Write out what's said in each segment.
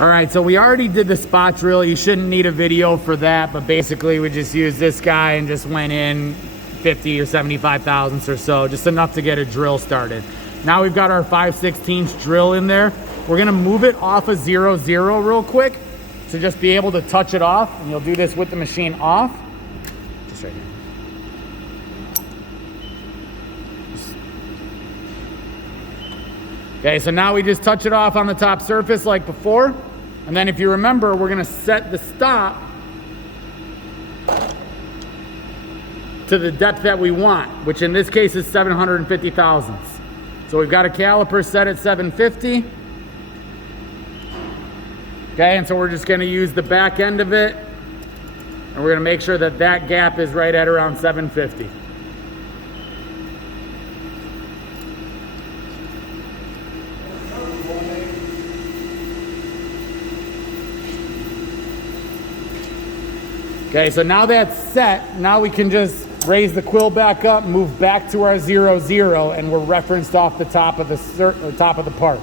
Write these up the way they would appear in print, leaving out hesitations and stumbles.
All right, so we already did the spot drill. You shouldn't need a video for that, but basically we just used this guy and just went in 50 or 75 thousandths or so, just enough to get a drill started. Now we've got our 5/16 drill in there. We're gonna move it off of 0, 0 real quick to just be able to touch it off, and you'll do this with the machine off. Just right here. Okay, so now we just touch it off on the top surface like before. And then if you remember, we're gonna set the stop to the depth that we want, which in this case is 750 thousandths. So we've got a caliper set at 750. Okay, and so we're just gonna use the back end of it, and we're gonna make sure that that gap is right at around 750. Okay, so now that's set, now we can just raise the quill back up, move back to our 0, 0, and we're referenced off the top of the part.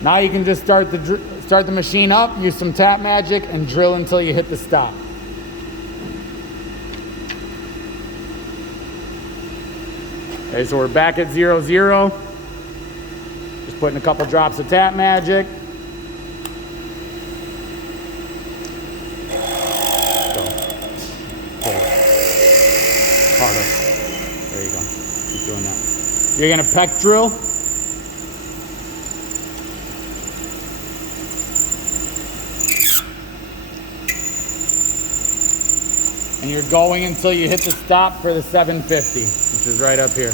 Now you can just start the machine up, use some tap magic, and drill until you hit the stop. Okay, so we're back at 0, 0. Just putting a couple drops of tap magic. Harder. There you go. Keep doing that. You're gonna peck drill. And you're going until you hit the stop for the 750, which is right up here.